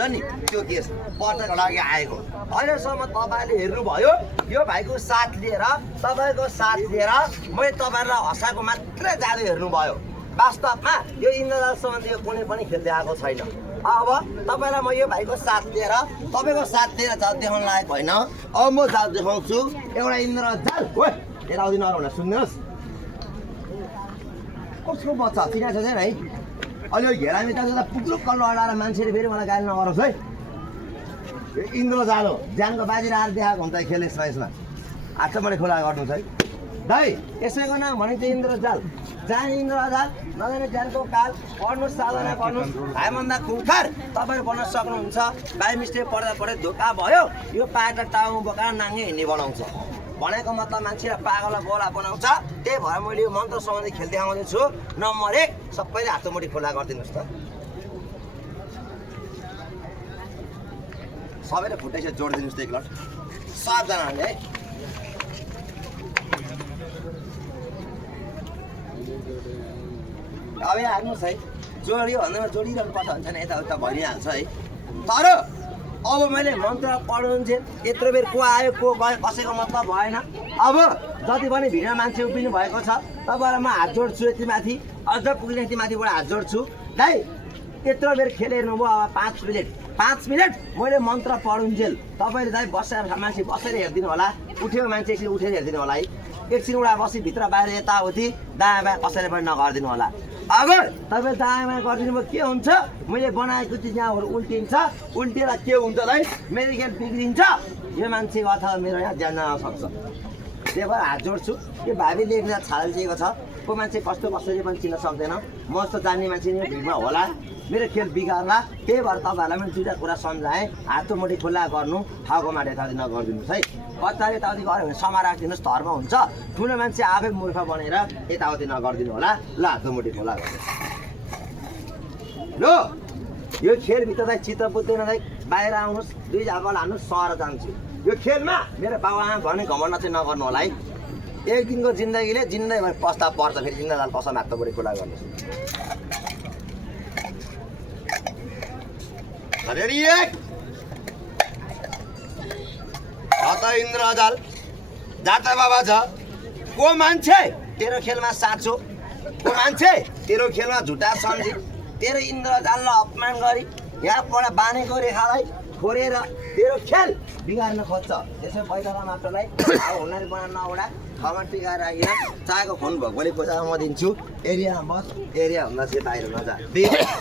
हुन्छ नि त्यो केस पटको लागि आएको अहिलेसम्म तपाईँले हेर्नुभयो यो भाइको साथ लिएर तपाईँको साथ लिएर मैले तपाईँहरूलाई हँसाएको मात्रै जाँदै हेर्नुभयो वास्तवमा यो इन्द्रजाल सम्बन्धी कुनै पनि खेल देखाएको छैन अब तपाईँलाई म यो भाइको साथ लिएर तपाईँको साथ लिएर जाल देखाउन लागेको होइन अब म जाल देखाउँछु एउटा इन्द्रजाल यता आउँदिन अरू हुन सुन्नुहोस् कसको बच्चा चिनाएको छैन है अहिले यो घेरामी त पुग्लुक कल्लो अडाएर मान्छेले फेरि मलाई गाली नगरोस् है यो इन्द्रजाल हो ज्यानको बाजी राखेर देखाएको हुन्छ खेल यसमा यसमा आठमणे खोला गर्नुहुन्छ है दाइ यसैको नाम भनेको चाहिँ इन्द्रजाल जाने इन्द्रजाल नजाने ज्यानको काल पढ्नुहोस् साधना गर्नुहोस् भाइभन्दा खुङखार तपाईँहरू बन्न सक्नुहुन्छ बाई मिस्टेक पढ्दा पढ्दै धोका भयो यो पाटा टाउँ बोका नाङ्गे हिँड्ने बनाउँछ भनेको मतलब मान्छेलाई पागललाई बोला बनाउँछ त्यही भएर मैले यो मन्त्र सम्बन्धी खेल देखाउँदैछु नम्बर 1 सबैले हातमुठी खुला गरिदिनुहोस् त सबैले फुटेपछि जोडिदिनुहोस् त एकलट सबजनाले है अब यहाँ हाल्नुहोस् है जोडियो भन्दैमा जोडिरहनु पर्छ हुन्छ नि यताउता भइहाल्छ है तर अब मैले मन्त्र पढ्नुहुन्छ यत्रो बेर को आयो को गयो कसैको मतलब भएन अब जति पनि भिडियो मान्छे उभिनु भएको छ तपाईँलाई म हात जोड्छु यति माथि अझ पुग्ने यति माथिबाट हात जोड्छु दाइ यत्रो बेर खेल हेर्नुभयो अब 5 मिनट मैले मन्त्र पढुन्जेल तपाईँले दाइ बसेर मान्छे बसेर हेरिदिनु होला उठ्यो मान्छे एकछिन उठेर हेरिदिनु होला है एकछिन उडा बसी भित्र बाहिर यताउति दायाँ बायाँ कसैले पनि नगरिदिनु होला अगर तपाईँ दायाँ बायाँ गरिदिनु भयो के हुन्छ मैले बनाएको चिज यहाँहरू उल्टिन्छ उल्टिएर के हुन्छ दाइ मेरो गेम बिग्रिन्छ यो मान्छेको अथवा मेरो यहाँ ज्यान जान सक्छ त्यही भएर हात जोड्छु यो भाबीले एकजना छाल दिएको छ को मान्छे कस्तो कसैले पनि चिन्न सक्दैन म जस्तो जान्ने मान्छे नि भिडमा होला मेरो खेल बिगार्ला त्यही भएर तपाईँहरूलाई पनि दुईवटा कुरा सम्झाएँ हातको मुठी खुल्ला गर्नु ठाउँको माटो यताउति नगरिदिनुहोस् है कताले यताउति गऱ्यो भने समा राखिदिनुहोस् धर्म हुन्छ ठुलो मान्छे आफै मूर्ख बनेर यताउति नगरिदिनु होला ल हातको मुठी खुल्ला गर्नुहोस् ल यो खेलभित्र चाहिँ चित्त बुझ्दैन चाहिँ बाहिर आउनुहोस् दुई झापल हान्नुहोस् सर जान्छु यो खेलमा मेरो बाबुआमा भने घमण्ड चाहिँ नगर्नु होला है एक दिनको जिन्दगीले जिन्दगीभर पस्ताव पर्छ फेरि जिन्दगीलाई कसम हातको मुठी खुल्ला गर्नुहोस् इन्द्रजाल जाता बाबा छ को मान्छे तेरो खेलमा साँचो को मान्छे तेरो खेलमा झुटा सम्झी तेरो इन्द्रजाललाई अपमान गरी यहाँबाट बानेको रेखालाई छोडेर तेरो खेल बिगार्न खोज्छ त्यसै पैसा मात्रलाई अब हुनाले बनाउन नउडा ठाउँमा टिकाएर राखेर चाहेको फोन भोलि पैसा म दिन्छु एरियामा बस एरिया भन्दा चाहिँ बाहिर नजा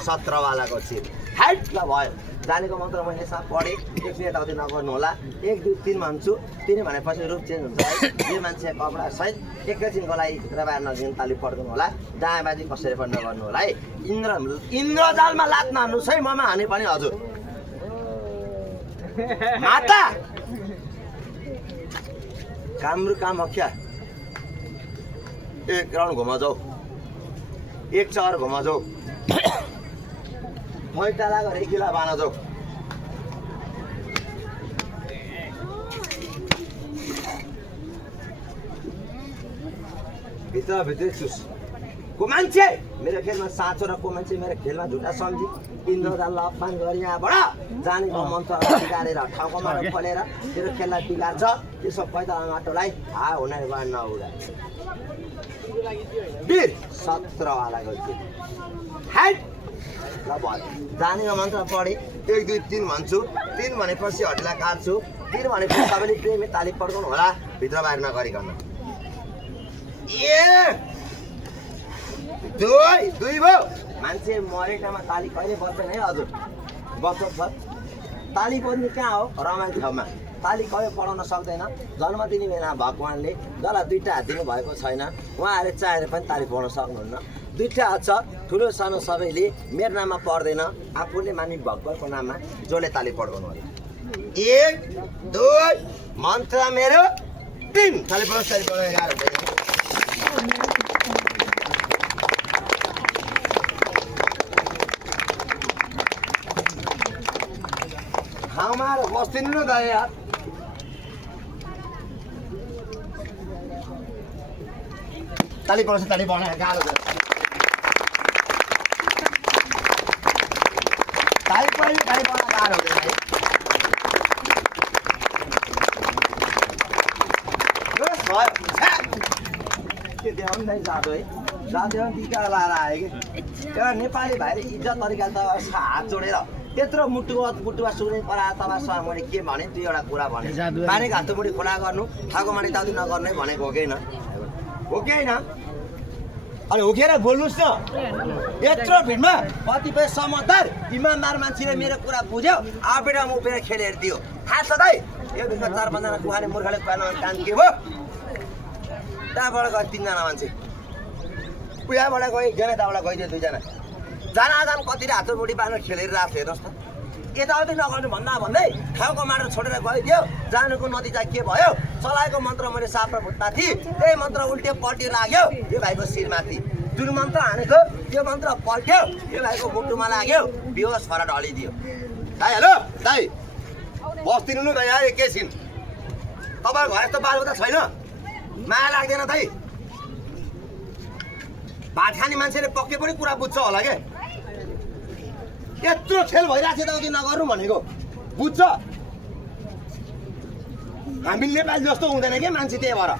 17 वालाको चिप हाइट ल भयो जानेको मन्त्र मैले यसमा पढेँ एकछिन यताउति नगर्नु होला 1 2 3 भन्छु 3 भनेपछि रूप चेन्ज हुन्छ है यो मान्छे कपडा सहित एकैछिनको लागि भित्र बाहिर नदिनु ताली पड्किनु होला दायाँ बाजी कसरी पनि नगर्नु होला है इन्द्रजालमा लात नहान्नुहोस् है ममा हाने पनि हजुर माता काम्रो काम अख्या एक राउन्ड घुमा जाऊ एक चक्कर घुमा जाऊ मैटाला गरेर किला बाना जाऊ भित्र चुस को मान्छे मेरो खेलमा साँचो र को मान्छे मेरो खेलमा झुटा सम्झी इन्द्रजाललाई अपमान गरी यहाँबाट जानेको मन्त्र बिगारेर ठाउँको माटो खोलेर तेरो खेललाई बिगार्छ त्यसो पैदल माटोलाई हुनाले गएर नउडा 17 वालाको हाइट ल भयो जानेको मन्त्र पढेँ 1 2 3 भन्छु 3 भनेपछि हड्ला काट्छु 3 भनेपछि सबैले प्रेमी ताली पड्काउनु होला भित्र बाहिर नगरिकन दुई भयो मान्छे मरेकामा ताली कहिले बज्दैन है हजुर बस्छ छ ताली बज्ने कहाँ हो रमाइलो ठाउँमा ताली कहिले पढाउन सक्दैन जन्म दिने बेला भगवान्ले जसलाई 2टा हात दिनु भएको छैन उहाँहरूले चाहेर पनि ताली पढाउन सक्नुहुन्न 2टा हात छ ठुलो सानो सबैले मेरो नाममा पढ्दैन आफूले मानि भगवान्को नाममा जसले ताली पढाउनु होला 1 2 मन्त्र मेरो 3 ताली पढाउनु हमारा बस्दिनु न दाइ यार ताली पढ्छ ताली बनाएर गाह्रो छ ताई पहिले भाइ बडा गाह्रो हुँदैन है के देखाउनु नै जाँदो है जाँदै टिका लाएर आयो कि एउटा नेपाली भाइले इज्जत तरिकाले त हात जोडेर त्यत्रो मुटुमा सुक्ने परा तपाईँसँग मैले के भने दुईवटा कुरा भने पानीको हातमुडी खोला गर्नु ठाको माथि दाउदी नगर्ने भनेको हो कि होइन हो कि होइन अनि हुकेर बोल्नुहोस् न यत्रो भिडमा कतिपय समझदार इमान्दार मान्छेले मेरो कुरा बुझ्यो आफैले उभिएर खेल हेरिदियो थाहा छ दाइ यो भिडमा 4-5 जना कुहाने मूर्खले कान के भयो त्यहाँबाट गयो 3 जना मान्छे उयाबाट गयो 1 जना त्यहाँबाट गइदियो 2 जना जान आदान कतिले हातमुडी बाँधेर खेलिरहेको थियो हेर्नुहोस् त यताउति नगर्नु भन्दै ठाउँको माटो छोडेर गइदियो जानुको नतिजा के भयो चलाएको मन्त्र मैले साप र भुतमाथि त्यही मन्त्र उल्टे पल्टी लाग्यो यो भाइको शिरमाथि जुन मन्त्र हानेको त्यो मन्त्र पल्ट्यो यो भाइको मुटुमा लाग्यो बेहोस भएर ढलिदियो दाइ हेलो दाइ बस्दिनु न यहाँ एकैछिन तपाईँको घर यस्तो बालको त छैन माया लाग्दैन दाइ भात खाने मान्छेले पक्कै पनि कुरा बुझ्छ होला के यत्रो खेल भइरहेको थियो त नगर्नु भनेको बुझ्छ हामी नेपाली जस्तो हुँदैन के मान्छे त्यही भएर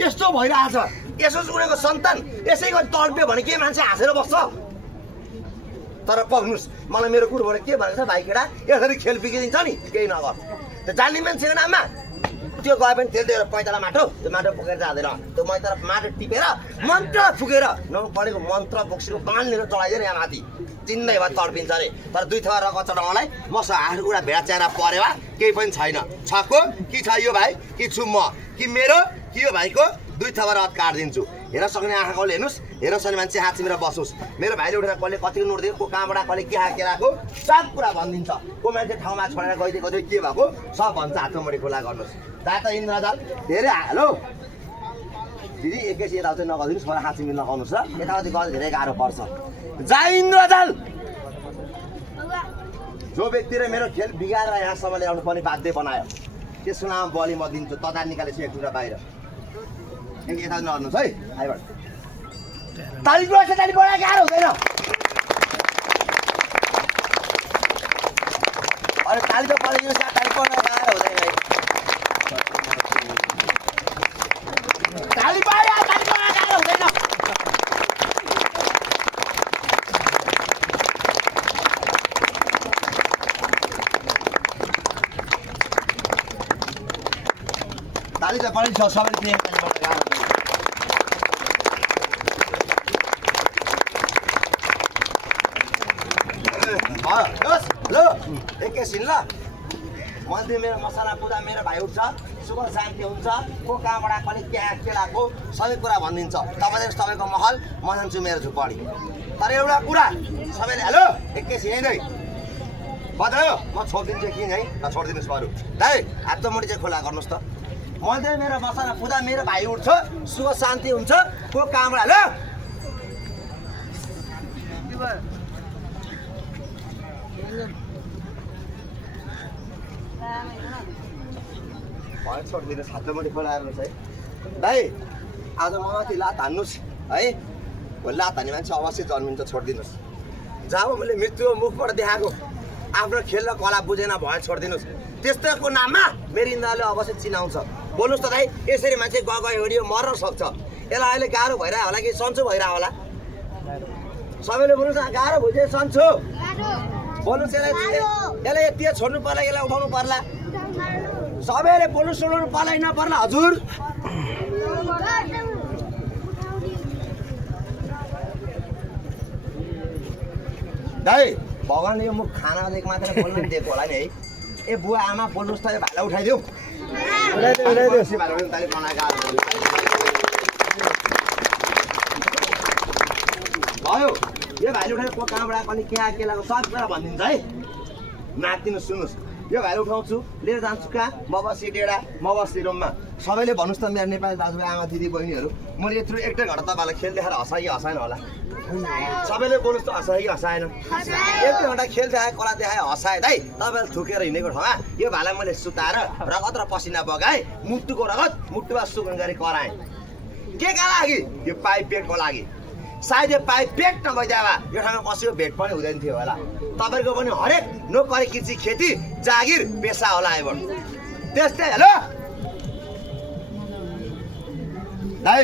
यस्तो भइरहेछ यसो सुनेको सन्तान यसै गरी तड्प्यो भने के मान्छे हाँसेर बस्छ तर पक्नुस् मलाई मेरो कुरोबाट के भनेको छ भाइ केटा यसरी खेल बिग्रिदिन्छ नि केही नगर त्यो जान्ने मान्छेको नाममा त्यो गए पनि तेल दिएर पैताला माटो त्यो माटो फुकेर जाँदैन त्यो माटो टिपेर मन्त्र फुकेर नपढेको मन्त्र बोक्सीको बाण लिएर चलाइदिएर यहाँ माथि चिन्दै भए तड्पिन्छ अरे तर 2 थवा रगत चढाउनलाई मसँग हात एउटा भेडा च्यारा परेर केही पनि छैन छको कि छ यो भाइ कि छु म कि मेरो कि यो भाइको 2 थवा रगत काटिदिन्छु हेर सक्ने आँखाले हेर्नुहोस् हेर सक्ने मान्छे हात चिमेर बसोस् मेरो भाइले उठेर कसले कतिको नोट दियो को कहाँबाट कसले के राखेको सब कुरा भनिदिन्छ को मान्छे ठाउँमा छोडेर गइदिएको थियो के भएको सब भन्छ हातमुडी खुला गर्नुहोस् ता त इन्द्रजाल धेरै हेलो दिदी एकैछिन यताउति नगरिदिनुहोस् मलाई हात चिमेर लगाउनुहोस् र यताउति गर्दा धेरै गाह्रो पर्छ जा इन्द्रजाल जो व्यक्तिले मेरो खेल बिगारेर यहाँसम्म ल्याउनु पनि बाध्य बनायो त्यसको नाम बलि म दिन्छु तदा निकालेछु एक टुक्रा बाहिर यता नगर्नुहोस् है आइबाट ताली बडा गाह्रो हुँदैन अरे ताली त पढाइदिनुहोस् ताली पढ्न गाह्रो हुँदैन है ताली बडा गाह्रो हुँदैन ताली त पढिन्छ सबैले प्रेम ताली बडा गाह्रो ल एकैछिन ल मन्दिर मेरो मसला पुरा मेरो भाइ उठ्छ सुख शान्ति हुन्छ को कहाँबाट कहिले त्यहाँ केलाको सबै कुरा भनिदिन्छ तपाईँले तपाईँको महल म जान्छु मेरो झुपडी तर एउटा कुरा सबैले हेलो एकैछिन है बजायो म छोडिदिन्छु कि है ल छोडिदिनुहोस् बरु दाइ हातमुडी चाहिँ खुला गर्नुहोस् त मन्दिर मेरो मसला पुरा मेरो भाइ उठ्छ सुख शान्ति हुन्छ को कहाँबाट हेलो छोडिदिनुहोस् हातमुडी खोलार्नुहोस् है दाइ आज ममाथि लात हान्नुहोस् है लात हान्ने मान्छे अवश्य जन्मिन्छ छोडिदिनुहोस् जब मैले मृत्युको मुखबाट देखाएको आफ्नो खेल र कला बुझेन भए छोडिदिनुहोस् त्यस्तोको नाममा मेरो इन्द्रले अवश्य चिनाउँछ बोल्नुहोस् त दाइ यसरी मान्छे गयो हिँड्यो मर्न सक्छ यसलाई अहिले गाह्रो भइरह होला कि सन्चो भइरह होला सबैले बोल्नुहोस् न गाह्रो भइदियो सन्चो बोल्नुहोस् यसलाई यति छोड्नु पर्ला यसलाई उठाउनु पर्ला सबैले बोल्नु सुनाउनु पर्ला नपर्ला हजुर दाइ भगवान्ले यो मुख खाना दिएको मात्र बोल्न दिएको होला नि है ए बुवा आमा बोल्नुहोस् त यो भाइलाई उठाइदेऊ भयो यो भाइले उठाएर को कहाँबाट पनि कहाँ के लाग्यो सब कुरा भनिदिन्छ है नातिनु सुन्नुहोस् यो भाइले उठाउँछु लिएर जान्छु कहाँ म बस्छु डेढा म बस्छु रुममा सबैले भन्नुहोस् त मेरो नेपाली दाजुभाइ आमा दिदी बहिनीहरू मैले यत्रो एकटै घन्टा तपाईँलाई खेल देखाएर हँसाइ कि हँसाएन होला सबैले बोल्नुहोस् त हँसाइ कि हँसाएन एक घन्टा खेल देखाए कला देखाए हँसाए दाइ तपाईँले थुकेर हिँडेको ठाउँमा यो भाइलाई मैले सुताएर रगत र पसिना बगाएँ मुटुको रगत मुटुमा सुगन गरी कराएँ के का लागि यो पाइप पेटको लागि सायद यो पाइप पेट नभइदिए भए यो ठाउँमा कसैको भेट पनि हुँदैन थियो होला। तपाईँको पनि हरेक नोकरी किची खेती जागिर पेसा होला अब त्यस्तै। हेलो दाइ,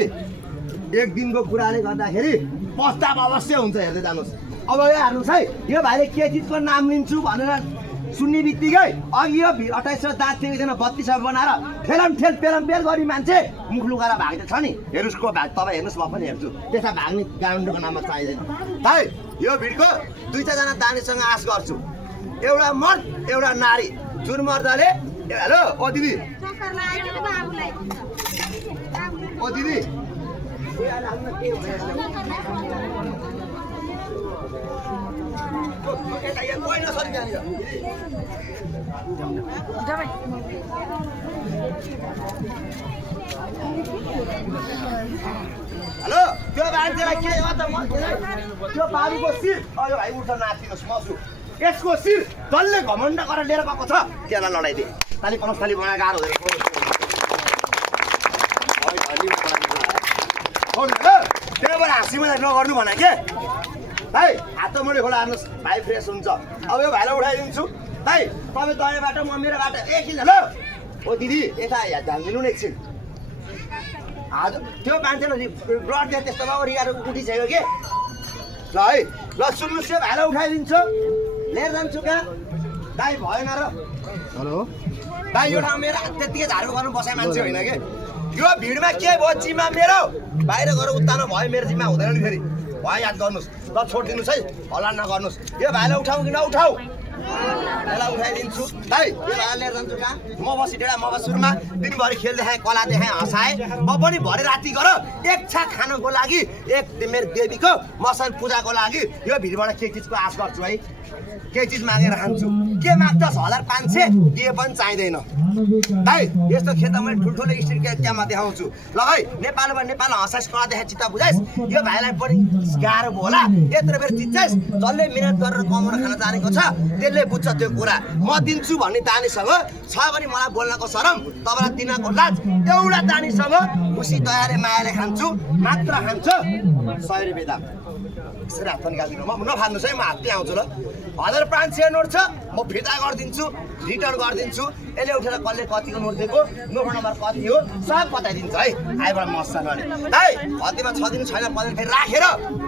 एक दिनको कुराले गर्दाखेरि पस्ताव अवश्य हुन्छ, हेर्दै जानुहोस्। अब यो हेर्नुहोस् है, यो भाइले के चिजको नाम लिन्छु भनेर सुन्ने बित्तिकै अघि यो 2800 दाँत थिएन 3200 बनाएर पेलम पेल गर्ने मान्छे मुख लुगाएर भाग्दै छ नि। हेर्नुहोस् को भाग, तपाईँ हेर्नुहोस्, म पनि हेर्छु। त्यसमा भाग्ने गाउन्डको नाममा चाहिँदैन भाइ। यो भिडको दुईजना दानीसँग आश गर्छु, एउटा मर्द एउटा नारी। जुन मर्दले हेलो ओ दिदी ओ दिदी हेलो त्यो मान्छेलाई के हो त? त्यो बाबुको शिर यो भाइ उठ्न नाचिनुहोस्, मसु यसको शिर डल्ले घमण्ड गरेर लिएर गएको छ। त्यसलाई लडाइदिए ताली पनस ताली बनाएर गाह्रो हुँदैन। त्यहाँबाट हाँसी मजाक नगर्नु भने के भाइ? हात मुढी खोला हाल्नुहोस्, भाइ फ्रेस हुन्छ। अब यो भाइलाई उठाइदिन्छु भाइ। तपाईँ दही बाटो म मेरो बाटो एकछिन। हेलो ओ दिदी यता ध्यान दिनु न एकछिन। हजुर त्यो मान्छेले ब्लड दिए त्यस्तो भयो, रियाएर उठिसक्यो कि। ल है ल सुन्नुहोस्, यो भाइलाई उठाइदिन्छु, लिएर जान्छु कहाँ दाइ भएन र। हेलो दाइ, यो ठाउँ मेरो त्यतिकै झाडु गर्नु बसाइ मान्छे होइन कि। यो भिडमा के भयो जिम्मा मेरो? बाहिर गएर उत्तानो भयो, मेरो जिम्मा हुँदैन नि फेरि। भयो याद गर्नुहोस्, ल छोडिदिनुहोस् है, हल्ला नगर्नुहोस्। यो भाइलाई उठाउँ कि नउठाऊ? यसलाई उठाइदिन्छु भाइ। यो भाइलाई लिएर जान्छु कहाँ? म बसी डेढा म सुरुमा दिनभरि खेल देखाएँ, कला देखाएँ, हँसाएँ। म पनि भरे राति गर एक छाक खानुको लागि, एक मेरो देवीको मसन पूजाको लागि यो भिडबाट के चिजको आश गर्छु है। केही चिज मागेर खान्छु। के माग्छस्? 1500 दिए पनि चाहिँदैन भाइ। यस्तो खेतमा मैले ठुल्ठुलो स्ट्रिट क्याममा देखाउँछु। ल है, नेपालमा नेपाल हँसाइस कला देखाए चित्त बुझाइस्। यो भाइलाई पनि गाह्रो भयो होला, यत्रो बेर चिच्चाइस्। जसले मिहिनेत गरेर कमाउन खान जानेको छ त्यसले बुझ्छ त्यो कुरा। म दिन्छु भन्ने दानीसँग छ भने मलाई बोल्नको शरम, तपाईँलाई दिनको लाज। एउटा दानीसँग खुसी दयाले मायाले खान्छु, मात्र खान्छु 100 रुपियाँ दाम। यसरी हात निकालिदिनु, म नखान्नुहोस् है, म हात्ती आउँछु। ल 1500 नोट छ, म फिर्ता गरिदिन्छु, रिटर्न गरिदिन्छु। यसले उठेर कसले कतिको नोट दिएको, नोट नम्बर कति हो सब बताइदिन्छ है। आइबाट मसँग है, हत्तीमा 6 दिन छैन 15 फेरि राखेर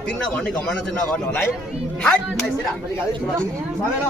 दिन्न भन्ने घमण्ड चाहिँ नगर्नु होला है। हाट यसरी हात निकालिदिनु।